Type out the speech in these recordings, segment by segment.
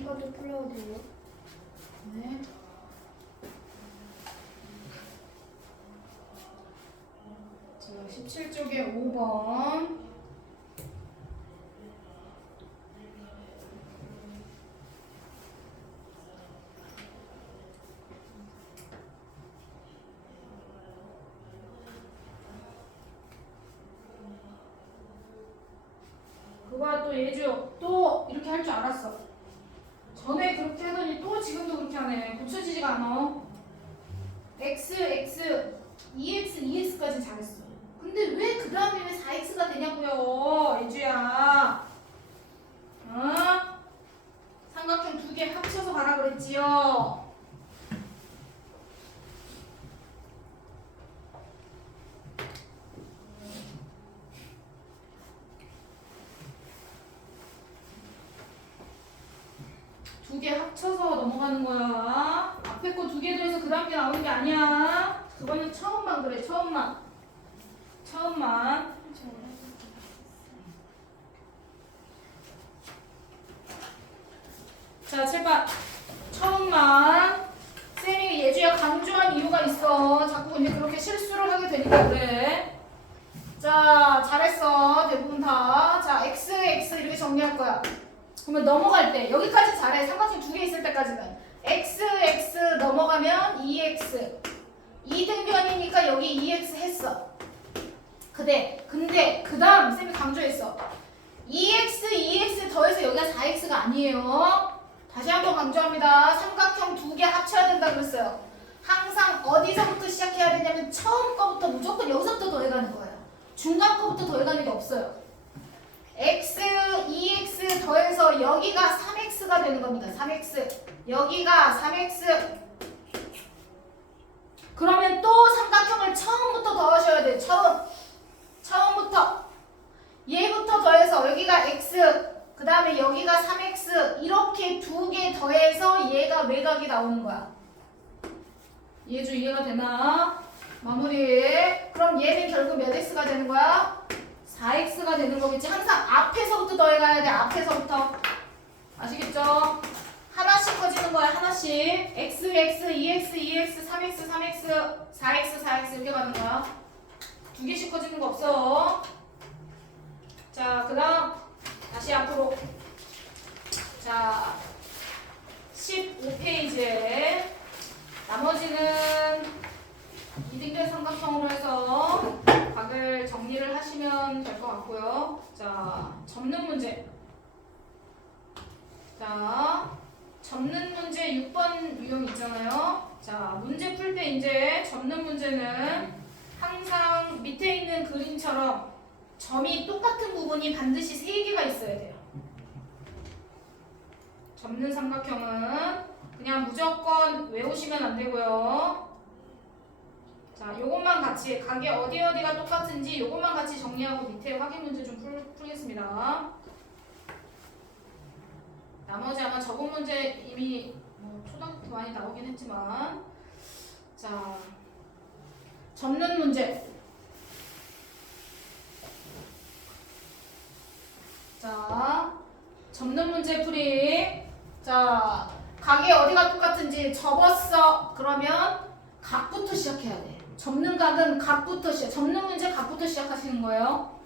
이것도 풀어도 돼요? 네. 자, 17쪽에 5번. 그거 또 예주 또 이렇게 할 줄 알았어. 전에 그렇게 하더니 또 지금도 그렇게 하네. 고쳐지지가 않아. x, x, 2x, 2x까지 잘했어. 근데 왜 그 다음에 왜 4x가 되냐고요, 예주야. 어? 삼각형 두 개 합쳐서 가라 그랬지요. 두 개 합쳐서 넘어가는 거야. 앞에 거 두 개 더해서 그 다음 게 나오는 게 아니야. 그거는 처음만 그래, 처음만. 처음만. 자, 7번. 처음만. 쌤이 예주야 강조한 이유가 있어. 자꾸 이제 그렇게 실수를 하게 되니까 그래. 자, 잘했어. 대부분 다. 자, x, x 이렇게 정리할 거야. 그러면 넘어갈 때 여기까지 잘해. 삼각형 두 개 있을 때까지는 x, x 넘어가면 2x 2등변이니까 여기 2x 했어. 근데 그 다음 쌤이 강조했어. 2x, 2x 더해서 여기가 4x가 아니에요. 다시 한번 강조합니다. 삼각형 두 개 합쳐야 된다 그랬어요. 항상 어디서부터 시작해야 되냐면 처음 거부터 무조건 여기서부터 더해가는 거예요. 중간 거부터 더해가는 게 없어요. x, 2x 더해서 여기가 3x가 되는 겁니다. 3x. 여기가 3x. 그러면 또 삼각형을 처음부터 더하셔야 돼요. 처음부터. 얘부터 더해서 여기가 x, 그 다음에 여기가 3x. 이렇게 두 개 더해서 얘가 외곽이 나오는 거야. 예주 이해가 되나? 마무리. 그럼 얘는 결국 몇 x가 되는 거야? 4x가 되는 거겠지. 항상 앞에서부터 더해가야 돼. 앞에서부터. 아시겠죠? 하나씩 커지는 거야. 하나씩. x, x, 2x, 2x, 3x, 3x, 4x, 4x 이렇게 가는 거야. 두 개씩 커지는 거 없어. 자, 그 다음 다시 앞으로. 자, 15페이지에 나머지는 이등변 삼각형으로 해서 각을 정리를 하시면 될 것 같고요. 자, 접는 문제. 자, 접는 문제 6번 유형 있잖아요. 자, 문제 풀 때 이제 접는 문제는 항상 밑에 있는 그림처럼 점이 똑같은 부분이 반드시 3개가 있어야 돼요. 접는 삼각형은 그냥 무조건 외우시면 안 되고요. 자, 요것만 같이 각이 어디가 똑같은지 요것만 같이 정리하고 밑에 확인 문제 좀 풀겠습니다. 나머지 아마 적은 문제 이미 초등학교 때 많이 나오긴 했지만, 자, 접는 문제. 자, 접는 문제 풀이. 자, 각이 어디가 똑같은지 접었어. 그러면 각부터 시작해야 돼. 접는 각은 각부터 접는 문제 각부터 시작하시는 거예요.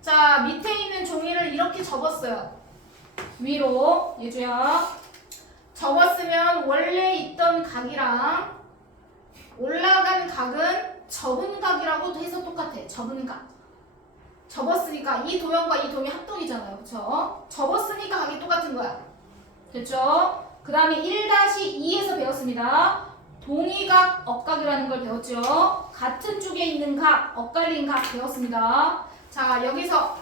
자, 밑에 있는 종이를 이렇게 접었어요. 위로. 예주야. 접었으면 원래 있던 각이랑 올라간 각은 접은 각이라고 해서 똑같아. 접은 각. 접었으니까 이 도형과 이 도형이 합동이잖아요. 그쵸? 접었으니까 각이 똑같은 거야. 됐죠? 그 다음에 1-2에서 배웠습니다. 동의각, 억각이라는 걸 배웠죠. 같은 쪽에 있는 각, 엇갈린 각 배웠습니다. 자, 여기서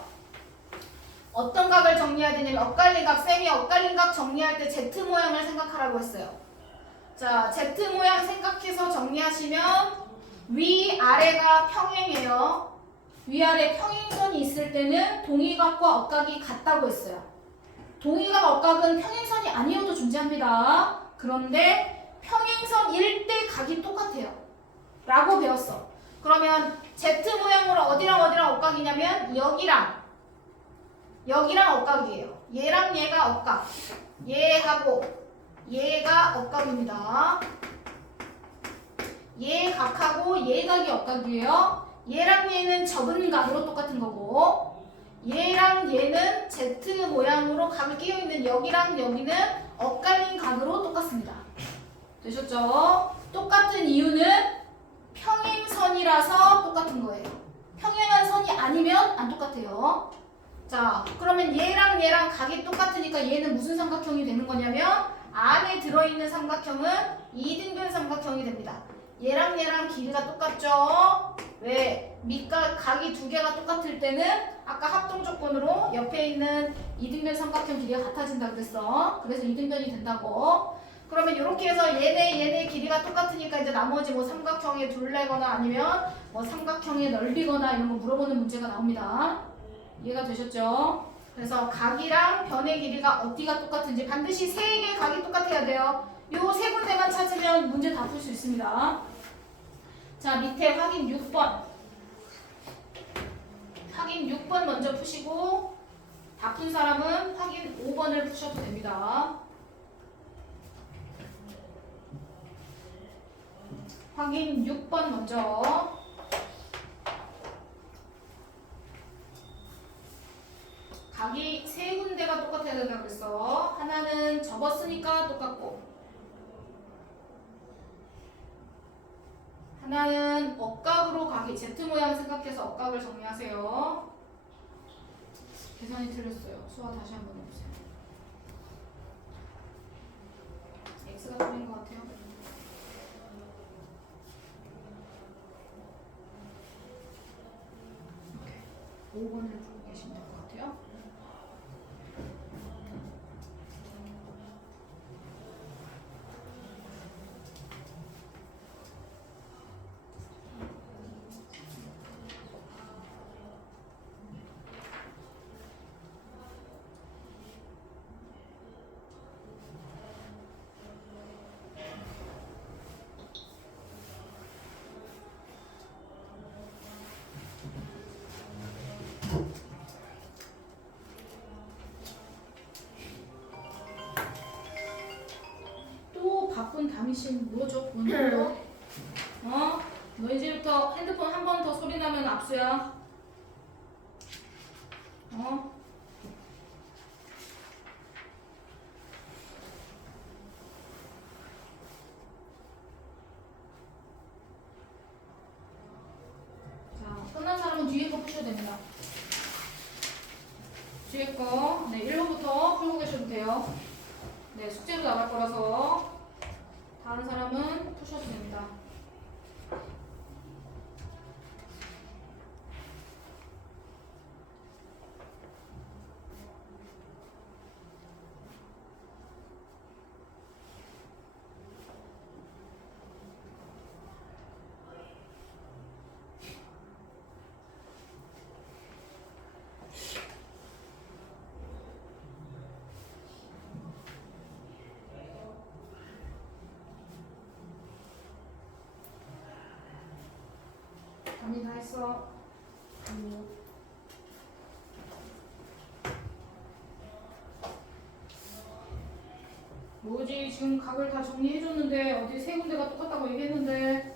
어떤 각을 정리해야 되냐면 엇갈린 각, 쌤이 엇갈린 각 정리할 때 Z 모양을 생각하라고 했어요. 자, Z 모양 생각해서 정리하시면 위아래가 평행해요. 위아래 평행선이 있을 때는 동의각과 억각이 같다고 했어요. 동의각, 억각은 평행선이 아니어도 존재합니다. 그런데 평행선일 때 각이 똑같아요. 라고 배웠어. 그러면 Z 모양으로 어디랑 어디랑 억각이냐면 여기랑 억각이에요. 얘랑 얘가 억각. 얘하고 얘가 억각입니다. 얘 각하고 얘 각이 억각이에요. 얘랑 얘는 접은 각으로 똑같은 거고 얘랑 얘는 Z 모양으로 각을 끼워 있는 여기랑 여기는 엇갈린 각으로 똑같습니다. 되셨죠? 똑같은 이유는 평행선이라서 똑같은 거예요. 평행한 선이 아니면 안 똑같아요. 자, 그러면 얘랑 얘랑 각이 똑같으니까 얘는 무슨 삼각형이 되는 거냐면 안에 들어있는 삼각형은 이등변 삼각형이 됩니다. 얘랑 얘랑 길이가 똑같죠? 왜? 밑각 각이 두 개가 똑같을 때는 아까 합동 조건으로 옆에 있는 이등변 삼각형 길이가 같아진다 그랬어. 그래서 이등변이 된다고. 그러면 이렇게 해서 얘네 길이가 똑같으니까 이제 나머지 뭐 삼각형의 둘레거나 아니면 뭐 삼각형의 넓이거나 이런 거 물어보는 문제가 나옵니다. 이해가 되셨죠? 그래서 각이랑 변의 길이가 어디가 똑같은지 반드시 세 개의 각이 똑같아야 돼요. 요 세 군데만 찾으면 문제 다 풀 수 있습니다. 자, 밑에 확인 6번. 확인 6번 먼저 푸시고 다 푼 사람은 확인 5번을 푸셔도 됩니다. 확인 6번 먼저. 각이 세 군데가 똑같아야 된다고 그랬어. 하나는 접었으니까 똑같고 하나는 억각으로 각이 Z 모양 생각해서 억각을 정리하세요. 계산이 틀렸어요. 수화 다시 한번 해보세요. X가 틀린 것 같아요. 오케이. 5번을 풀고 계시면 될 것 같아요. 바쁜 담임신 뭐죠? 오늘도? 어? 너 이제부터 핸드폰 한 번 더 소리 나면 압수야. 어? 자, 끝난 사람은 뒤에 거 푸셔도 됩니다. 뒤에 거, 네, 1호부터 풀고 계셔도 돼요. 네, 숙제로 나갈 거라서 다른 사람은 푸셔도 됩니다. 감이 다 했어. 뭐지? 지금 각을 다 정리해줬는데 어디 세 군데가 똑같다고 얘기했는데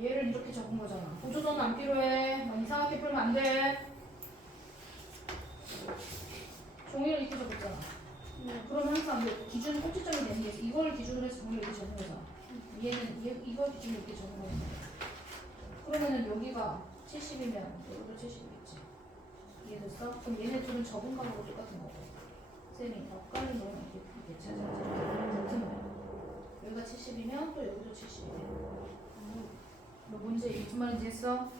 얘를 이렇게 적은 거잖아. 보조도는 안 필요해. 막 이상하게 풀면 안 돼. 종이를 이렇게 적었잖아. 그러면 항상 기준 꼭지점이 되는 게 있어. 이걸 기준으로 해서 종이를 이렇게 적는 거잖아. 얘는 이걸 기준으로 이렇게 적는 거잖아. 그러면은 여기가 70이면 여기도 70이겠지. 이해됐어? 그럼 얘네 둘은 접은 각하고 똑같은 거고. 쌤이 엇갈린 거는 이렇게 찾아야지. 여기가 70이면 또 여기도 70이네. 너 뭔지 무슨 말인지 했어?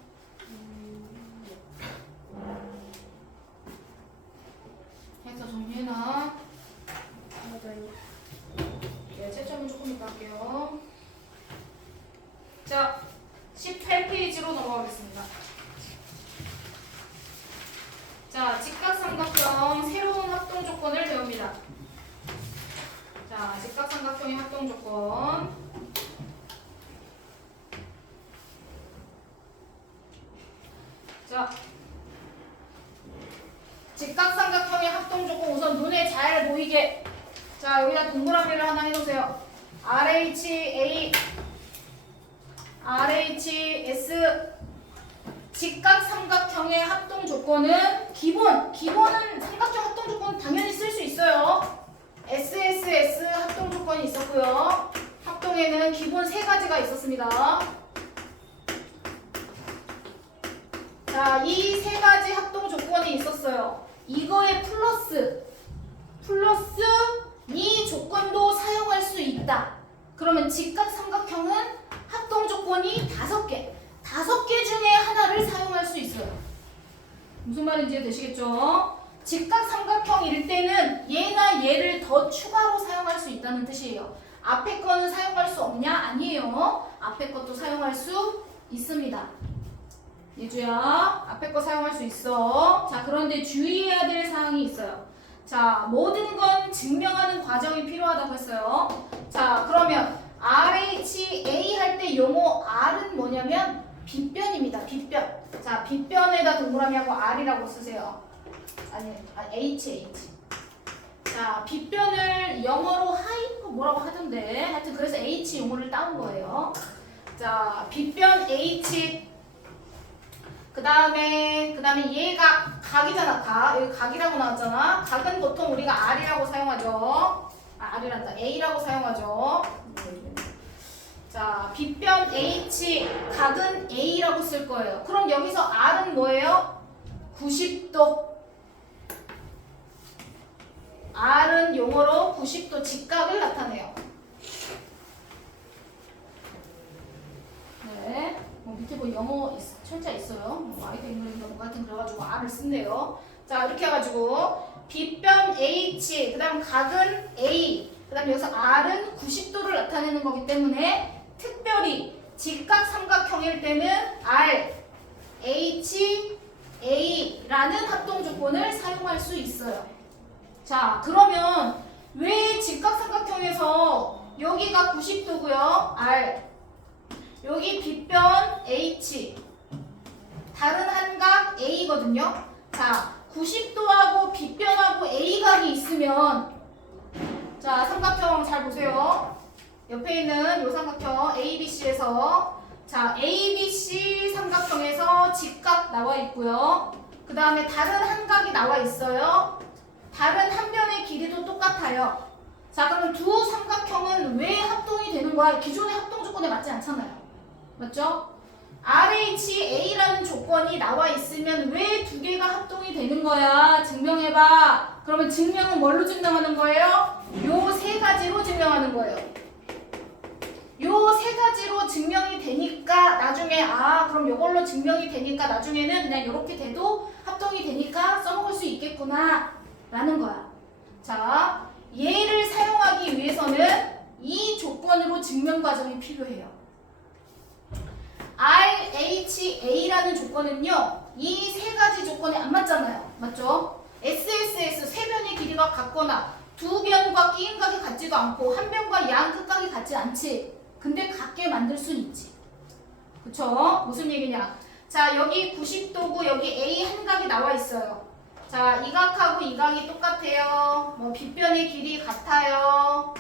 해서 정리해놔. 맞아요. 네, 채점은 조금 이따 할게요. 자, 18페이지로 넘어가겠습니다. 자, 직각삼각형 새로운 합동 조건을 배웁니다. 자, 직각삼각형의 합동 조건. 자, 직각 자, 여기다 동그라미를 하나 해놓으세요. RHA, RHS 직각 삼각형의 합동 조건은 기본은 삼각형 합동 조건 당연히 쓸 수 있어요. SSS 합동 조건이 있었고요. 합동에는 기본 3가지가 있었습니다. 자, 이 3가지 합동 조건이 있었어요. 이거에 플러스 이 조건도 사용할 수 있다. 그러면 직각 삼각형은 합동 조건이 5개. 5개 중에 하나를 사용할 수 있어요. 무슨 말인지 되시겠죠? 직각 삼각형일 때는 얘나 얘를 더 추가로 사용할 수 있다는 뜻이에요. 앞에 거는 사용할 수 없냐? 아니에요. 앞에 것도 사용할 수 있습니다. 예주야, 앞에 거 사용할 수 있어. 자, 그런데 주의해야 될 사항이 있어요. 자, 모든 건 증명하는 과정이 필요하다고 했어요. 자, 그러면 RHA 할 때 용어 R은 뭐냐면 빗변입니다. 빗변. 자, 빗변에다 동그라미하고 R이라고 쓰세요. 아니, HH. 자, 빗변을 영어로 하이퍼 뭐라고 하던데. 하여튼 그래서 H 용어를 따온 거예요. 자, 빗변 H. 그 다음에 얘가 각이잖아. 각. 여기 각이라고 나왔잖아. 각은 보통 우리가 R이라고 사용하죠. R이란다. A라고 사용하죠. 자, 빗변 H, 각은 A라고 쓸 거예요. 그럼 여기서 R은 뭐예요? 90도. R은 용어로 90도 직각을 나타내요. 네. 밑에 뭐 영어 철자 있어요. 와이드 잉글리시 뭐 같은 그래가지고 R을 쓴대요. 자, 이렇게 해가지고 빗변 H, 그 다음 각은 A, 그 다음 여기서 R은 90도를 나타내는 거기 때문에 특별히 직각 삼각형일 때는 R, H, A라는 합동 조건을 사용할 수 있어요. 자, 그러면 왜 직각 삼각형에서 여기가 90도고요. R, 여기 빗변 H, 다른 한각 A거든요. 자, 90도하고 빗변하고 A각이 있으면, 자, 삼각형 잘 보세요. 옆에 있는 요 삼각형 ABC에서, 자, ABC 삼각형에서 직각 나와 있고요. 그 다음에 다른 한각이 나와 있어요. 다른 한 변의 길이도 똑같아요. 자, 그럼 두 삼각형은 왜 합동이 되는 거야? 기존의 합동 조건에 맞지 않잖아요. 맞죠? RHA라는 조건이 나와 있으면 왜 두 개가 합동이 되는 거야? 증명해봐. 그러면 증명은 뭘로 증명하는 거예요? 요 3가지로 증명하는 거예요. 요 3가지로 증명이 되니까 나중에 그럼 요걸로 증명이 되니까 나중에는 그냥 요렇게 돼도 합동이 되니까 써먹을 수 있겠구나 라는 거야. 자, 얘를 사용하기 위해서는 이 조건으로 증명 과정이 필요해요. RHA라는 조건은요, 이 3가지 조건에 안 맞잖아요. 맞죠? SSS, 세 변의 길이가 같거나 두 변과 끼임각이 같지도 않고 한 변과 양 끝각이 같지 않지. 근데 같게 만들 수는 있지. 그쵸? 무슨 얘기냐? 자, 여기 90도고 여기 A 한각이 나와 있어요. 자, 이 각하고 이 각이 똑같아요. 뭐 빗변의 길이 같아요.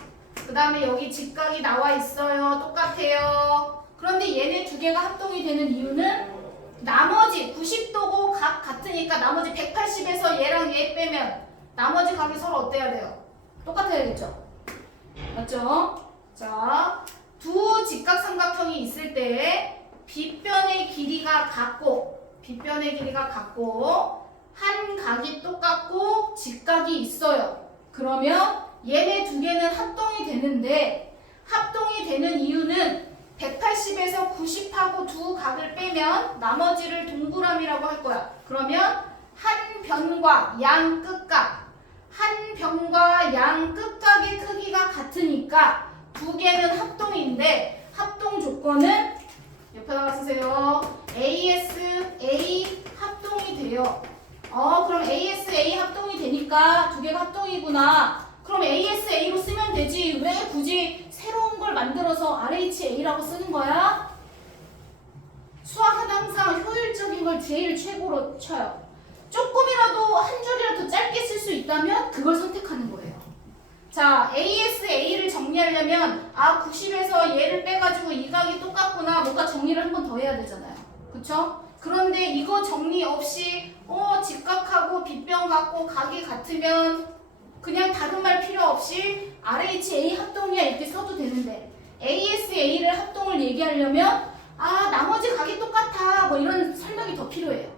그 다음에 여기 직각이 나와 있어요. 똑같아요. 그런데 얘네 두 개가 합동이 되는 이유는 나머지 90도고 각 같으니까 나머지 180에서 얘랑 얘 빼면 나머지 각이 서로 어때야 돼요? 똑같아야겠죠? 맞죠? 자, 두 직각 삼각형이 있을 때 빗변의 길이가 같고 한 각이 똑같고 직각이 있어요. 그러면 얘네 두 개는 합동이 되는데 합동이 되는 이유는 180에서 90하고 두 각을 빼면 나머지를 동그라미라고 할 거야. 그러면 한 변과 양 끝각의 크기가 같으니까 두 개는 합동인데 합동 조건은 옆에다가 쓰세요. ASA 합동이 돼요. 그럼 ASA 합동이 되니까 두 개가 합동이구나. 그럼 ASA로 쓰면 되지. 왜 굳이 새로운 걸 만들어서 RHA라고 쓰는 거야? 수학은 항상 효율적인 걸 제일 최고로 쳐요. 조금이라도 한 줄이라도 짧게 쓸 수 있다면 그걸 선택하는 거예요. 자, 자, ASA를 정리하려면 90에서 얘를 빼가지고 이 각이 똑같구나 뭔가 정리를 한 번 더 해야 되잖아요. 그쵸? 그런데 이거 정리 없이 직각하고 빗변 같고 각이 같으면 그냥 다른 말 필요 없이 RHA 합동이야 이렇게 써도 되는데 ASA를 합동을 얘기하려면 나머지 각이 똑같아 뭐 이런 설명이 더 필요해요.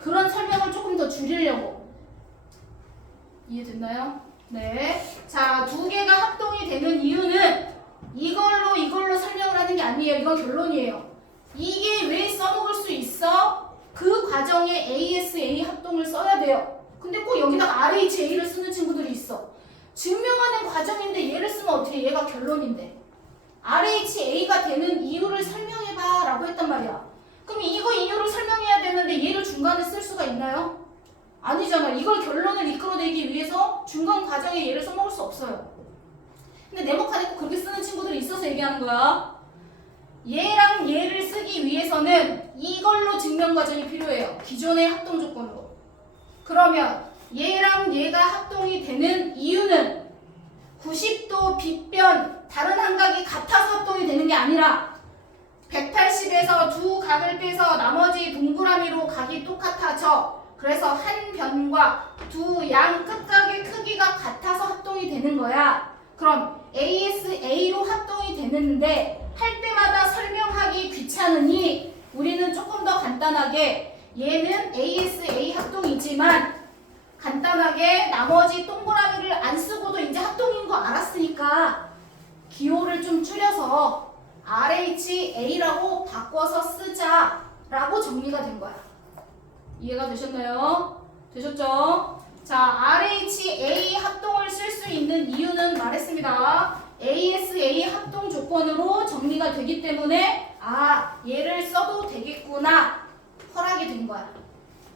그런 설명을 조금 더 줄이려고. 이해됐나요? 네. 자, 두 개가 합동이 되는 이유는 이걸로 설명을 하는 게 아니에요. 이건 결론이에요. 이게 왜 써먹을 수 있어? 그 과정에 ASA 합동을 써야 돼요. 근데 꼭 여기다가 RHA를 쓰는 친구들이 있어. 증명하는 과정인데 얘를 쓰면 어떻게 얘가 결론인데. RHA가 되는 이유를 설명해봐 라고 했단 말이야. 그럼 이거 이유를 설명해야 되는데 얘를 중간에 쓸 수가 있나요? 아니잖아. 이걸 결론을 이끌어내기 위해서 중간 과정에 얘를 써먹을 수 없어요. 근데 네모칸에 꼭 그렇게 쓰는 친구들이 있어서 얘기하는 거야. 얘랑 얘를 쓰기 위해서는 이걸로 증명 과정이 필요해요. 기존의 합동 조건으로. 그러면 얘랑 얘가 합동이 되는 이유는 90도 빗변 다른 한 각이 같아서 합동이 되는 게 아니라 180에서 두 각을 빼서 나머지 동그라미로 각이 똑같아져. 그래서 한 변과 두 양 끝각의 크기가 같아서 합동이 되는 거야. 그럼 ASA로 합동이 되는데 할 때마다 설명하기 귀찮으니 우리는 조금 더 간단하게 얘는 ASA 합동이지만 간단하게 나머지 동그라미를 안 쓰고도 이제 합동인 거 알았으니까 기호를 좀 줄여서 RHA라고 바꿔서 쓰자라고 정리가 된 거야. 이해가 되셨나요? 되셨죠? 자, RHA 합동을 쓸 수 있는 이유는 말했습니다. ASA 합동 조건으로 정리가 되기 때문에 얘를 써도 되겠구나 허락이 된 거야.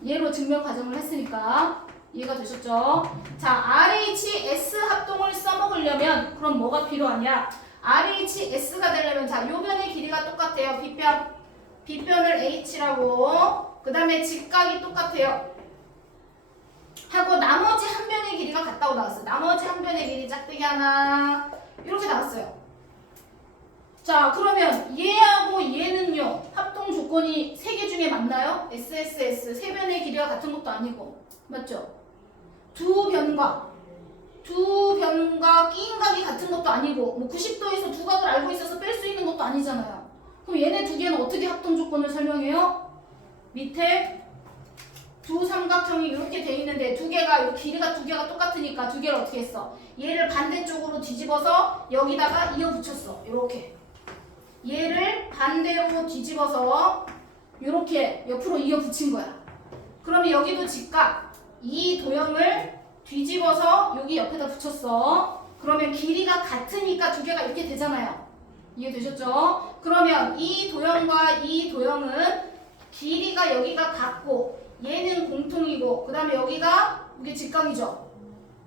얘로 증명 과정을 했으니까. 이해가 되셨죠? 자, RHS 합동을 써먹으려면 그럼 뭐가 필요하냐? RHS가 되려면 자, 요 변의 길이가 똑같아요. 빗변을 H라고 그 다음에 직각이 똑같아요. 하고 나머지 한 변의 길이가 같다고 나왔어요. 나머지 한 변의 길이 짝대기 하나 이렇게 나왔어요. 자, 그러면 얘하고 얘는요 합동 조건이 3개 중에 맞나요? SSS 세 변의 길이가 같은 것도 아니고 맞죠? 두 변과 끼인 각이 같은 것도 아니고 뭐 90도에서 두 각을 알고 있어서 뺄 수 있는 것도 아니잖아요. 그럼 얘네 두 개는 어떻게 합동 조건을 설명해요? 밑에 두 삼각형이 이렇게 돼 있는데 길이가 두 개가 똑같으니까 두 개를 어떻게 했어? 얘를 반대쪽으로 뒤집어서 여기다가 이어 붙였어. 이렇게 얘를 반대로 뒤집어서 이렇게 옆으로 이어 붙인 거야. 그러면 여기도 직각 이 도형을 뒤집어서 여기 옆에다 붙였어. 그러면 길이가 같으니까 두 개가 이렇게 되잖아요. 이해되셨죠? 그러면 이 도형과 이 도형은 길이가 여기가 같고 얘는 공통이고 그 다음에 여기가 이게 직각이죠.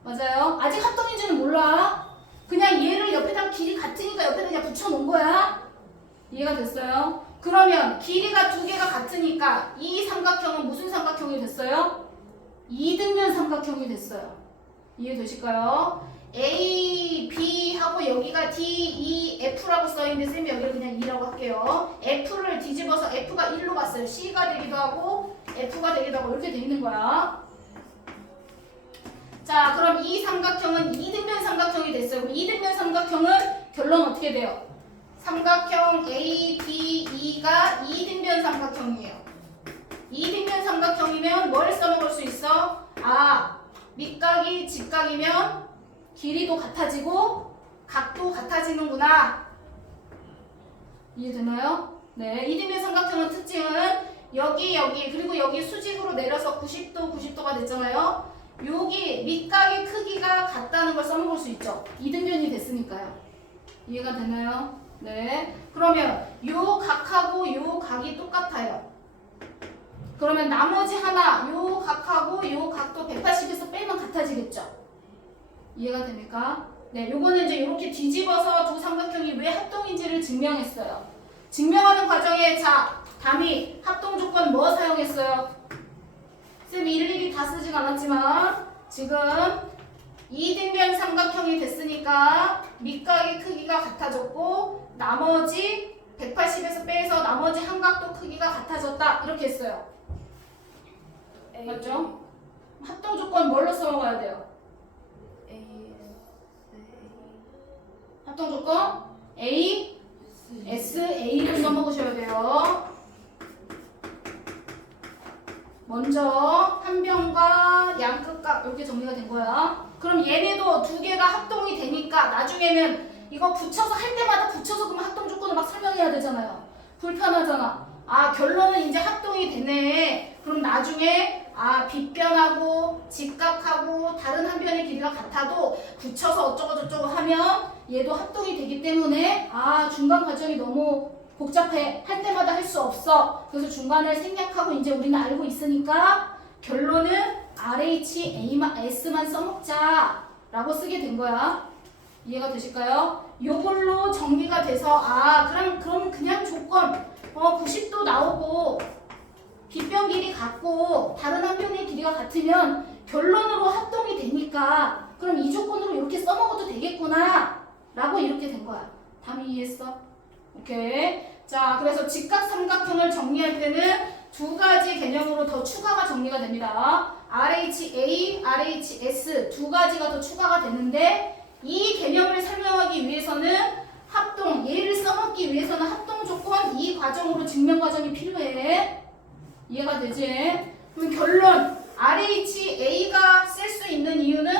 맞아요? 아직 합동인지는 몰라. 그냥 얘를 옆에다 길이 같으니까 옆에다 그냥 붙여놓은 거야. 이해가 됐어요? 그러면 길이가 두 개가 같으니까 이 삼각형은 무슨 삼각형이 됐어요? 이등변 삼각형이 됐어요. 이해되실까요? A, B 하고 여기가 D, E, F라고 써있는데 쌤이 여기를 그냥 E라고 할게요. F를 뒤집어서 F가 1로 갔어요. C가 되기도 하고 F가 되기도 하고 이렇게 돼 있는 거야. 자, 그럼 이 삼각형은 이등변 삼각형이 됐어요. 그럼 이등변 삼각형은 결론 어떻게 돼요? 삼각형 A, B, E가 이등변 삼각형이에요. 이등변 삼각형이면 뭘 써먹을 수 있어? 밑각이 직각이면 길이도 같아지고 각도 같아지는구나. 이해되나요? 네, 이등변 삼각형의 특징은 여기 그리고 여기 수직으로 내려서 90도가 됐잖아요. 여기 밑각의 크기가 같다는 걸 써먹을 수 있죠. 이등변이 됐으니까요. 이해가 되나요? 네. 그러면 요 각하고 요 각이 똑같아요. 그러면 나머지 하나 요 각하고 요 각도 180에서 빼면 같아지겠죠. 이해가 됩니까? 네, 요거는 이제 이렇게 뒤집어서 두 삼각형이 왜 합동인지를 증명했어요. 증명하는 과정에 자, 담이 합동 조건 뭐 사용했어요? 쌤이 일일이 다 쓰진 않았지만 지금 이등변 삼각형이 됐으니까 밑각의 크기가 같아졌고 나머지 180에서 빼서 나머지 한각도 크기가 같아졌다 이렇게 했어요. 맞죠? 합동 조건 뭘로 써먹어야 돼요? 합동 조건 A, S, A를 써먹으셔야 돼요. 먼저 한 변과 양끝각 이렇게 정리가 된 거야. 그럼 얘네도 두 개가 합동이 되니까 나중에는 이거 붙여서 할 때마다 붙여서 그럼 합동 조건을 막 설명해야 되잖아요. 불편하잖아. 아 결론은 이제 합동이 되네. 그럼 나중에 아 빗변하고 직각하고 다른 한 변의 길이가 같아도 붙여서 어쩌고 저쩌고 하면 얘도 합동이 되기 때문에 아 중간 과정이 너무 복잡해. 할 때마다 할 수 없어. 그래서 중간을 생략하고 이제 우리는 알고 있으니까 결론은 RHAS만 써먹자 라고 쓰게 된 거야. 이해가 되실까요? 요걸로 정리가 돼서 아 그럼 그냥 조건 90도 나오고 빗변 길이 같고 다른 한 변의 길이가 같으면 결론으로 합동이 되니까 그럼 이 조건으로 이렇게 써먹어도 되겠구나 라고 이렇게 된 거야. 다음에 이해했어? 오케이. 자, 그래서 직각 삼각형을 정리할 때는 두 가지 개념으로 더 추가가 정리가 됩니다. RHA, RHS 두 가지가 더 추가가 되는데 이 개념을 설명하기 위해서는 합동, 얘를 써먹기 위해서는 합동 조건 이 과정으로 증명 과정이 필요해. 이해가 되지? 그럼 결론 RHA가 쓸 수 있는 이유는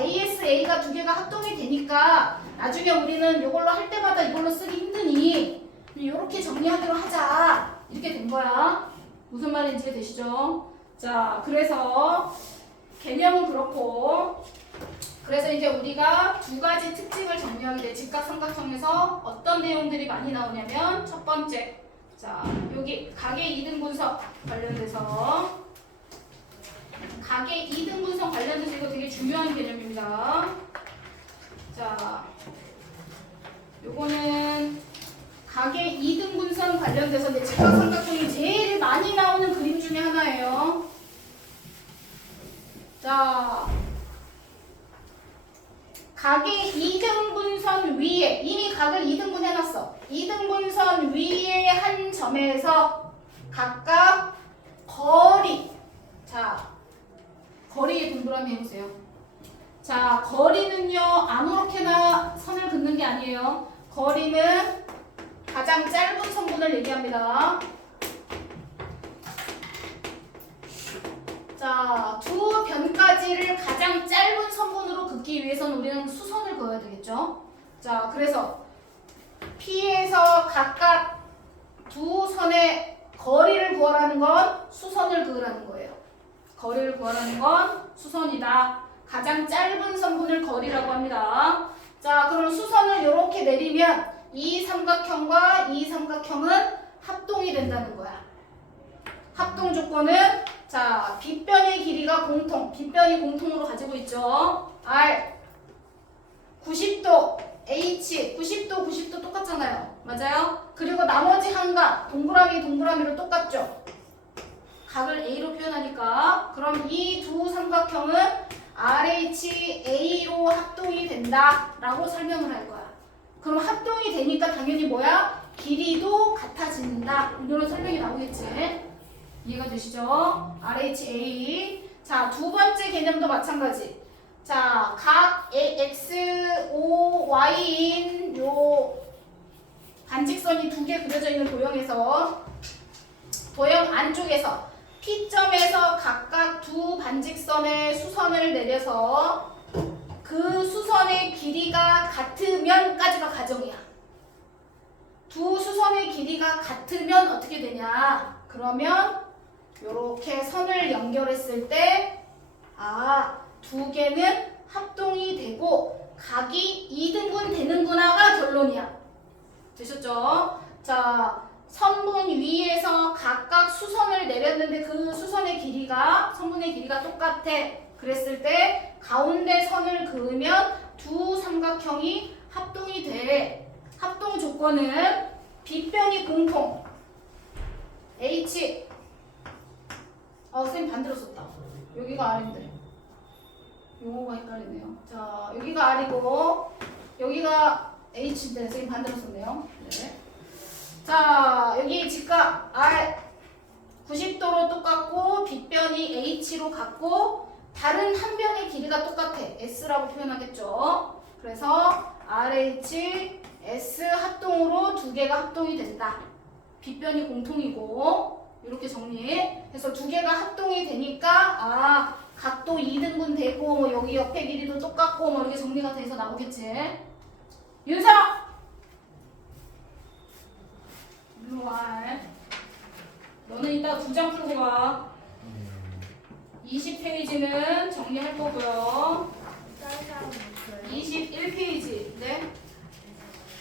ASA가 두 개가 합동이 되니까 나중에 우리는 이걸로 할 때마다 이걸로 쓰기 힘드니 이렇게 정리하기로 하자 이렇게 된 거야. 무슨 말인지 되시죠? 자, 그래서 개념은 그렇고 그래서 이제 우리가 두 가지 특징을 정리하게 돼. 직각삼각형에서 어떤 내용들이 많이 나오냐면 첫 번째, 자 여기 각의 이등분석 관련돼서 각의 이등분석 관련돼서 이거 되게 중요한 개념입니다. 자, 요거는 각의 이등분선 관련돼서 이제 직각삼각형이 제일 많이 나오는 그림 중에 하나예요. 자, 각의 이등분선 위에 이미 각을 이등분 해놨어. 이등분선 위에 한 점에서 각각 거리. 자, 거리의 동그라미 해보세요. 자, 거리는요 아무렇게나 선을 긋는 게 아니에요. 거리는 가장 짧은 선분을 얘기합니다. 자, 두 변까지를 가장 짧은 선분으로 긋기 위해서는 우리는 수선을 그어야 되겠죠. 자, 그래서 P에서 각각 두 선의 거리를 구하라는 건 수선을 그으라는 거예요. 거리를 구하라는 건 수선이다. 가장 짧은 선분을 거리라고 합니다. 자, 그럼 수선을 이렇게 내리면 이 삼각형과 이 삼각형은 합동이 된다는 거야. 합동 조건은 자, 빗변의 길이가 공통, 빗변이 공통으로 가지고 있죠. R 90도, H 90도 똑같잖아요. 맞아요? 그리고 나머지 한각 동그라미로 똑같죠. 각을 A로 표현하니까 그럼 이 두 삼각형은 RHA로 합동이 된다라고 설명을 할 거야. 그럼 합동이 되니까 당연히 뭐야? 길이도 같아진다. 이런 설명이 나오겠지. 이해가 되시죠? RHA. 자, 두 번째 개념도 마찬가지. 자, 각 X, O, Y인 요 반직선이 두 개 그려져 있는 도형에서 도형 안쪽에서 P점에서 각각 두 반직선의 수선을 내려서 그 수선의 길이가 같으면까지가 가정이야. 두 수선의 길이가 같으면 어떻게 되냐? 그러면 이렇게 선을 연결했을 때 두 개는 합동이 되고 각이 2등분 되는구나가 결론이야. 되셨죠? 자, 선분 위에서 각각 수선을 내렸는데 그 수선의 길이가 선분의 길이가 똑같아. 그랬을 때 가운데 선을 그으면 두 삼각형이 합동이 돼. 합동 조건은 빗변이 공통. H. 선생님 반대로 썼다. 여기가 R인데. 용어가 헷갈리네요. 자, 여기가 R이고 여기가 H인데 선생님 반대로 썼네요. 네. 자, 여기 직각 R 90도로 똑같고 빗변이 H로 같고 다른 한 변의 길이가 똑같아. S라고 표현하겠죠. 그래서 RH, S 합동으로 두 개가 합동이 된다. 빗변이 공통이고 이렇게 정리해. 그래서 두 개가 합동이 되니까 각도 2등분 되고 뭐 여기 옆에 길이도 똑같고 뭐 이렇게 정리가 돼서 나오겠지. 윤서! 일로 와. 너는 이따 2장 풀고 와. 20페이지는 정리할 거고요. 다른 사람도 있어요? 21페이지. 네?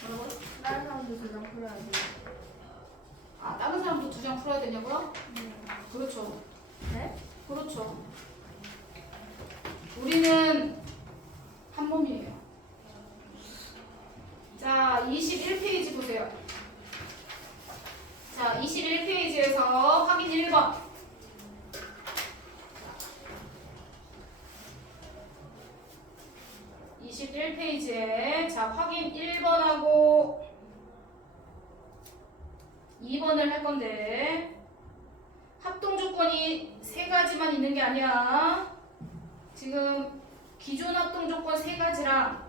뭐라고? 다른 사람도 그냥 풀어야 돼. 다른 사람도 2장 풀어야 되냐고요? 네. 그렇죠. 네? 그렇죠. 우리는 한 몸이에요. 자, 21페이지 보세요. 자, 21페이지에서 확인 1번. 자, 확인 1번하고 2번을 할 건데 합동 조건이 3가지만 있는 게 아니야. 지금 기존 합동 조건 3가지랑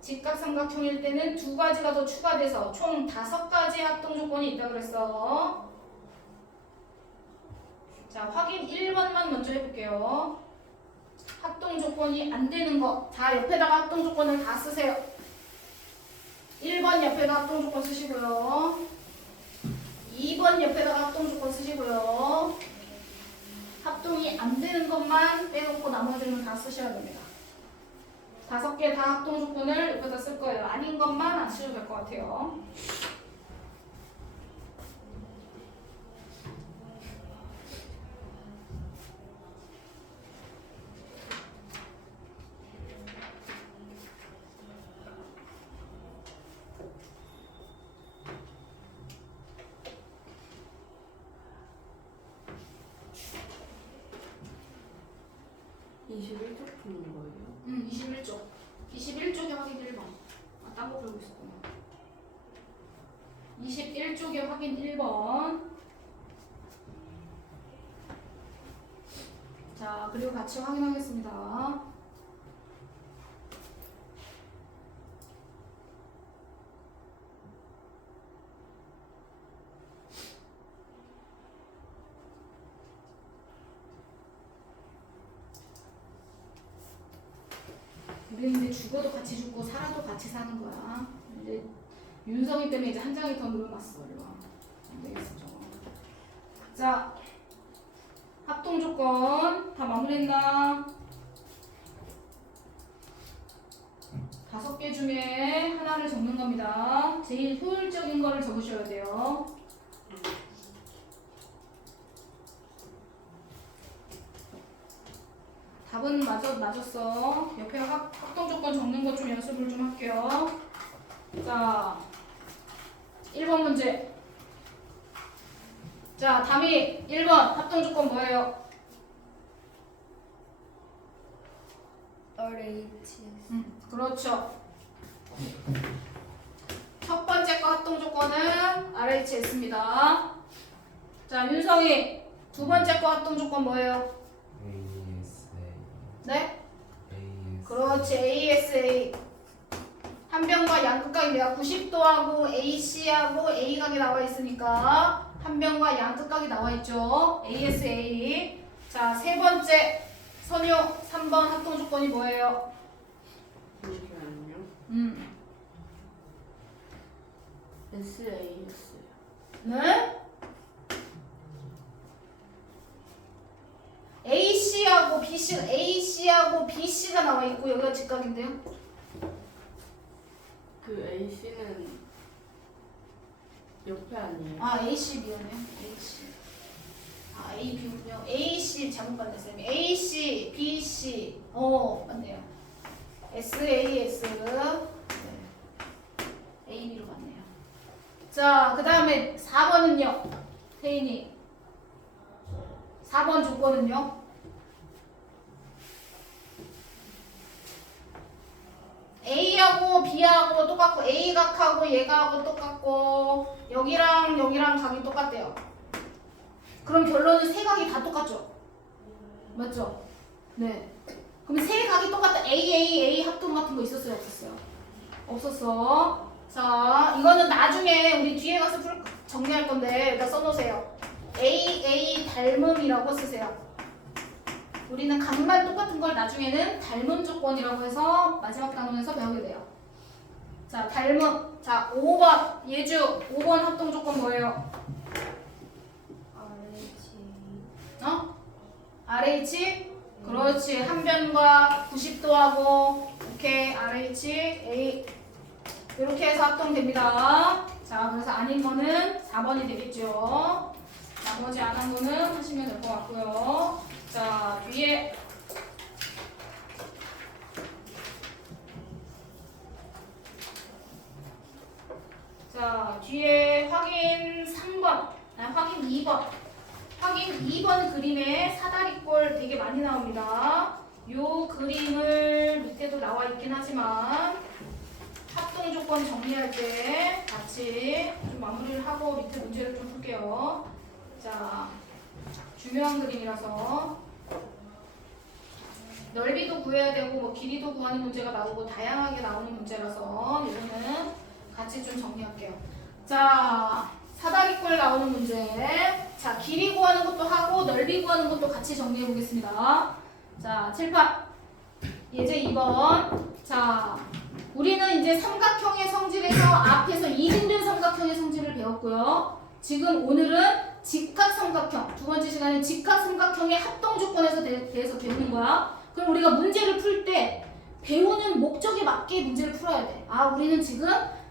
직각삼각형일 때는 2가지가 더 추가돼서 총 5가지 합동 조건이 있다고 그랬어. 자, 확인 1번만 먼저 해볼게요. 합동 조건이 안 되는 거. 자, 옆에다가 합동 조건을 다 쓰세요. 1번 옆에다 합동 조건 쓰시고요. 2번 옆에다가 합동 조건 쓰시고요. 합동이 안 되는 것만 빼놓고 나머지는 다 쓰셔야 됩니다. 5개 다 합동 조건을 옆에다 쓸 거예요. 아닌 것만 안 쓰셔도 될 것 같아요. 푸는 거예요? 21쪽. 21쪽에 확인 1번. 딴 거 풀고 있었구나. 21쪽에 확인 1번. 자, 그리고 같이 확인하겠습니다. 우리는 이제 죽어도 같이 죽고 살아도 같이 사는 거야. 이제 윤성이 때문에 이제 한 장이 더 늘어났어. 이리 와. 안 되겠어, 저거. 자, 합동 조건 다 마무리했나? 5개 중에 하나를 적는 겁니다. 제일 효율적인 거를 적으셔야 돼요. 답은 맞았어. 옆에 합동 조건 적는 거 좀 연습을 좀 할게요. 자, 1번 문제. 자, 담이 1번 합동 조건 뭐예요? RH. 그렇죠. 첫 번째 거 합동 조건은 RHS입니다. 자, 윤성이 두 번째 거 합동 조건 뭐예요? 네? 그렇지, ASA. 한 변과 양끝각이 내가 90도하고 AC하고 A각이 나와 있으니까 한 변과 양끝각이 나와 있죠. ASA. 자, 세 번째 선유 3번 합동 조건이 뭐예요? 잠시만요. SAS. 네? AC하고 BC가 나와 있고 여기가 직각인데요. 그 AC는 옆에 아니에요? AC 미안해요. AC. AB군요. AC 잘못 봤네 쌤이. AC, BC. 맞네요. SAS. 네. AB로 맞네요. 자, 그 다음에 4번은요. 태인이. 4번 조건은요. 똑같고 A 각하고 얘가하고 똑같고 여기랑 여기랑 각이 똑같대요. 그럼 결론은 세 각이 다 똑같죠? 맞죠? 네. 그럼 세 각이 똑같다. A 합동 같은 거 있었어요? 없었어요? 없었어. 자, 이거는 나중에 우리 뒤에 가서 정리할 건데 일단 써놓으세요. A 닮음이라고 쓰세요. 우리는 각만 똑같은 걸 나중에는 닮음 조건이라고 해서 마지막 단원에서 배우게 돼요. 자, 닮음. 자, 5번 예주 5번 합동 조건 뭐예요? RH? 그렇지. 한 변과 90도하고 오케이. RH, A 이렇게 해서 합동됩니다. 자, 그래서 아닌 거는 4번이 되겠죠. 나머지 안 한 거는 하시면 될 것 같고요. 자, 뒤에 확인 3번, 확인 2번. 확인 2번 그림에 사다리꼴 되게 많이 나옵니다. 요 그림을 밑에도 나와 있긴 하지만 합동 조건 정리할 때 같이 좀 마무리를 하고 밑에 문제를 좀 풀게요. 자, 중요한 그림이라서 넓이도 구해야 되고 뭐 길이도 구하는 문제가 나오고 다양하게 나오는 문제라서 이거는 같이 좀 정리할게요. 자, 사다리꼴 나오는 문제. 자, 길이 구하는 것도 하고 넓이 구하는 것도 같이 정리해 보겠습니다. 자, 7, 8. 예제 2번. 자, 우리는 이제 삼각형의 성질에서 앞에서 이등변 삼각형의 성질을 배웠고요. 지금 오늘은 직각삼각형, 두 번째 시간에 직각삼각형의 합동 조건에서 대해서 배우는 거야. 그럼 우리가 문제를 풀 때 배우는 목적에 맞게 문제를 풀어야 돼. 아, 우리는 지금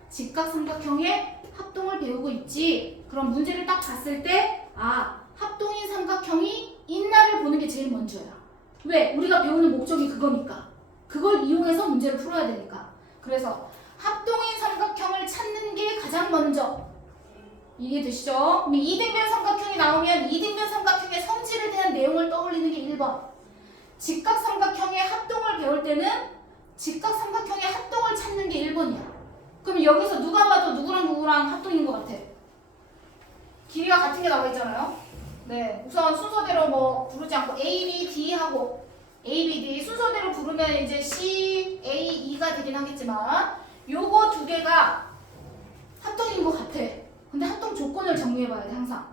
직각삼각형의 합동을 배우고 있지. 그럼 문제를 딱 봤을 때 아, 합동인 삼각형이 있나를 보는 게 제일 먼저야. 왜? 우리가 배우는 목적이 그거니까. 그걸 이용해서 문제를 풀어야 되니까. 그래서 합동인 삼각형을 찾는 게 가장 먼저. 이해되시죠? 그럼 이등변 삼각형이 나오면 이등변 삼각형의 성질에 대한 내용을 떠올리는 게 1번. 직각삼각형의 합동을 배울 때는 직각삼각형의 합동을 찾는 게 1번이야. 그럼 여기서 누가 봐도 누구랑 합동인 것 같아? 길이가 같은 게 나와 있잖아요. 네, 우선 순서대로 뭐 부르지 않고 A, B, D 하고 A, B, D 순서대로 부르면 이제 C, A, E가 되긴 하겠지만 요거 두 개가 합동인 것 같아. 근데 합동 조건을 정리해봐야 돼 항상.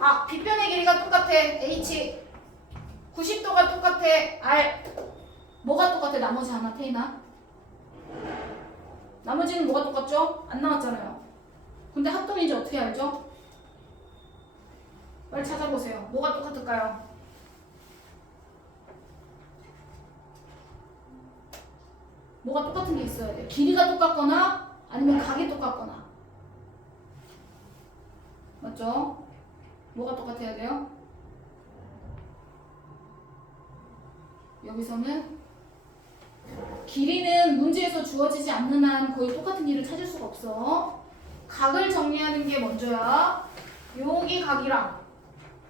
아, 빗변의 길이가 똑같아. H 90도가 똑같아. R 뭐가 똑같아? 나머지 하나 태이나? 나머지는 뭐가 똑같죠? 안 나왔잖아요. 근데 합동인지 어떻게 알죠? 빨리 찾아보세요. 뭐가 똑같을까요? 뭐가 똑같은 게 있어야 돼. 길이가 똑같거나 아니면 각이 똑같거나. 맞죠? 뭐가 똑같아야 돼요? 여기서는 길이는 문제에서 주어지지 않는 한 거의 똑같은 길을 찾을 수가 없어. 각을 정리하는 게 먼저야. 여기 각이랑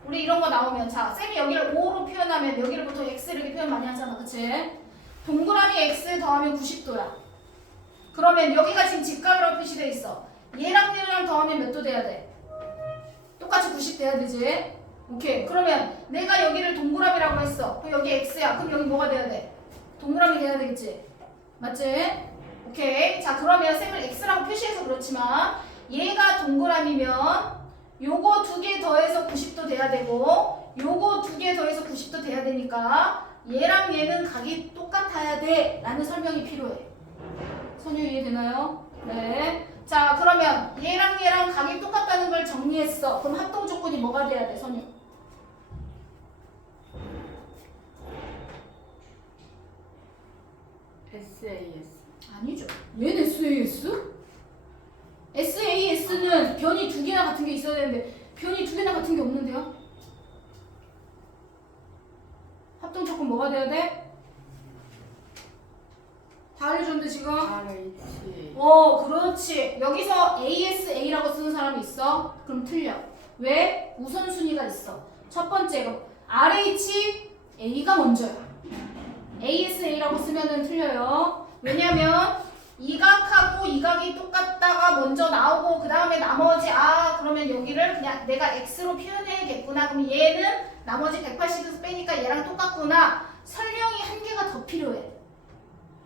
우리 이런 거 나오면 자, 쌤이 여기를 5로 표현하면 여기를 보통 x 이렇게 표현 많이 하잖아. 그치? 동그라미 x 더하면 90도야. 그러면 여기가 지금 직각이라고 표시되어 있어. 얘랑 더하면 몇 도 돼야 돼? 똑같이 90 돼야 되지? 오케이. 그러면 내가 여기를 동그라미라고 했어. 그럼 여기 x야. 그럼 여기 뭐가 돼야 돼? 동그라미 돼야 되겠지? 맞지? 오케이. 자, 그러면 쌤을 x라고 표시해서 그렇지만 얘가 동그라미면 요거 두 개 더해서 90도 돼야 되고 요거 두 개 더해서 90도 돼야 되니까 얘랑 얘는 각이 똑같아야 돼 라는 설명이 필요해. 선유 이해되나요? 네. 자, 그러면 얘랑 각이 똑같다는 걸 정리했어. 그럼 합동 조건이 뭐가 돼야 돼, 선유? SAS. 아니죠. 웬 SAS? SAS는 변이 두 개나 같은 게 있어야 되는데 변이 두 개나 같은 게 없는데요? 합동 조건 뭐가 돼야 돼? 다 알려줬는데 지금? RH. 그렇지. 여기서 ASA라고 쓰는 사람이 있어? 그럼 틀려. 왜? 우선순위가 있어. 첫 번째, RHA가 먼저야. ASA라고 쓰면은 틀려요. 왜냐면 이 각하고 이 각이 똑같다가 먼저 나오고 그 다음에 나머지 그러면 여기를 그냥 내가 x로 표현해야겠구나. 그럼 얘는 나머지 180에서 빼니까 얘랑 똑같구나. 설명이 한 개가 더 필요해.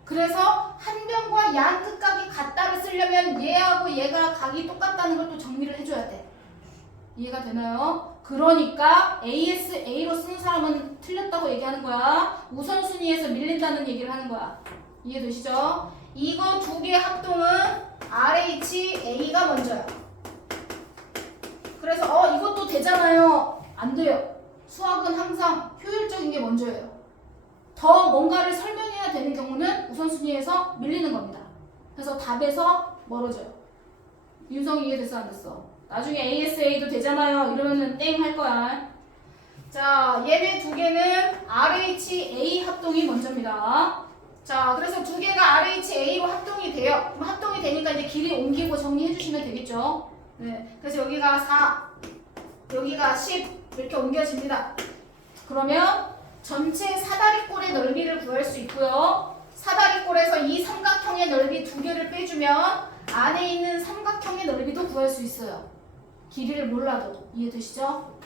그래서 한 변과 양 끝각이 같다를 쓰려면 얘하고 얘가 각이 똑같다는 걸 또 정리를 해줘야 돼. 이해가 되나요? 그러니까 ASA로 쓰는 사람은 틀렸다고 얘기하는 거야. 우선순위에서 밀린다는 얘기를 하는 거야. 이해되시죠? 이거 두 개 합동은 RHA가 먼저야. 그래서 이것도 되잖아요. 안 돼요. 수학은 항상 효율적인 게 먼저예요. 더 뭔가를 설명해야 되는 경우는 우선순위에서 밀리는 겁니다. 그래서 답에서 멀어져요. 윤성이 이해됐어 안 됐어? 나중에 ASA도 되잖아요. 이러면은 땡 할 거야. 자, 얘네 두 개는 RHA 합동이 먼저입니다. 자, 그래서 두 개가 RHA로 합동이 돼요. 그럼 합동이 되니까 이제 길이 옮기고 정리해 주시면 되겠죠. 네. 그래서 여기가 4, 여기가 10 이렇게 옮겨집니다. 그러면 전체 사다리꼴의 넓이를 구할 수 있고요. 사다리꼴에서 이 삼각형의 넓이 두 개를 빼주면 안에 있는 삼각형의 넓이도 구할 수 있어요. 길이를 몰라도. 이해되시죠?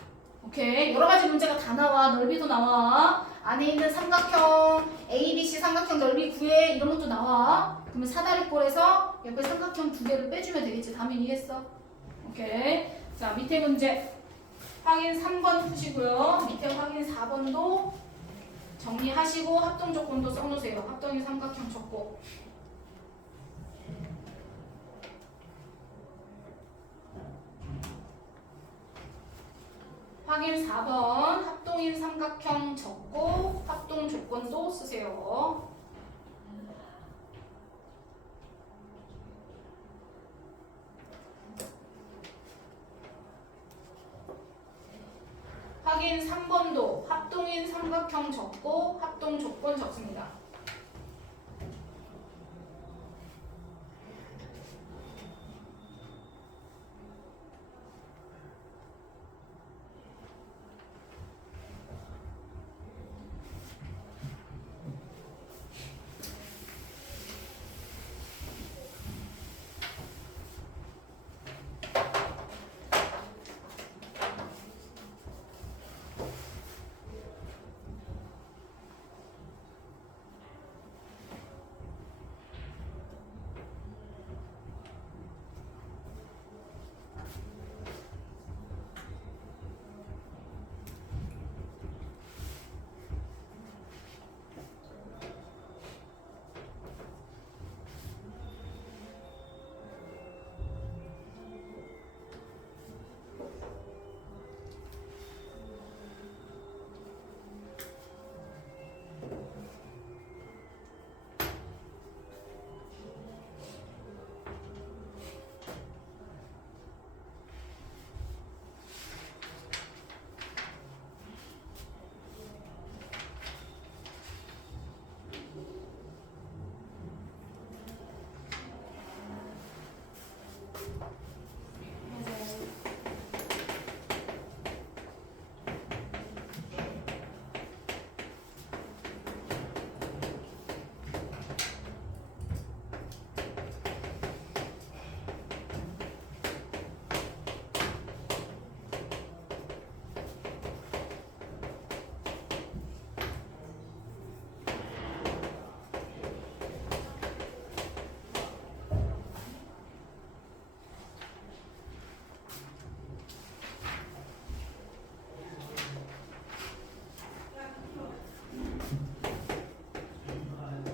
오케이. 여러 가지 문제가 다 나와. 넓이도 나와. 안에 있는 삼각형, ABC 삼각형 넓이 구해. 이런 것도 나와. 그러면 사다리꼴에서 옆에 삼각형 두 개를 빼주면 되겠지. 다음에 이해했어? 오케이. 자, 밑에 문제. 확인 3번 푸시고요. 밑에 확인 4번도 정리하시고 합동 조건도 써놓으세요. 합동이 삼각형 적고. 확인 4번 합동인 삼각형 적고 합동 조건도 쓰세요. 확인 3번도 합동인 삼각형 적고 합동 조건 적습니다.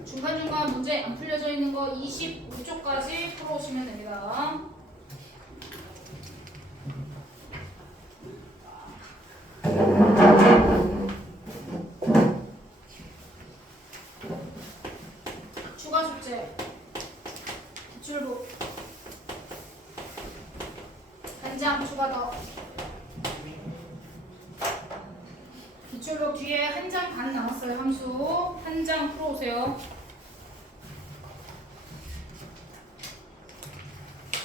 중간중간 문제 안 풀려져 있는 거 25쪽까지 풀어오시면 됩니다. 추가 숙제 기출부 한 장 추가 더. 기출부 뒤에 한 장 반 남았어요. 함수 한 장 풀어오세요.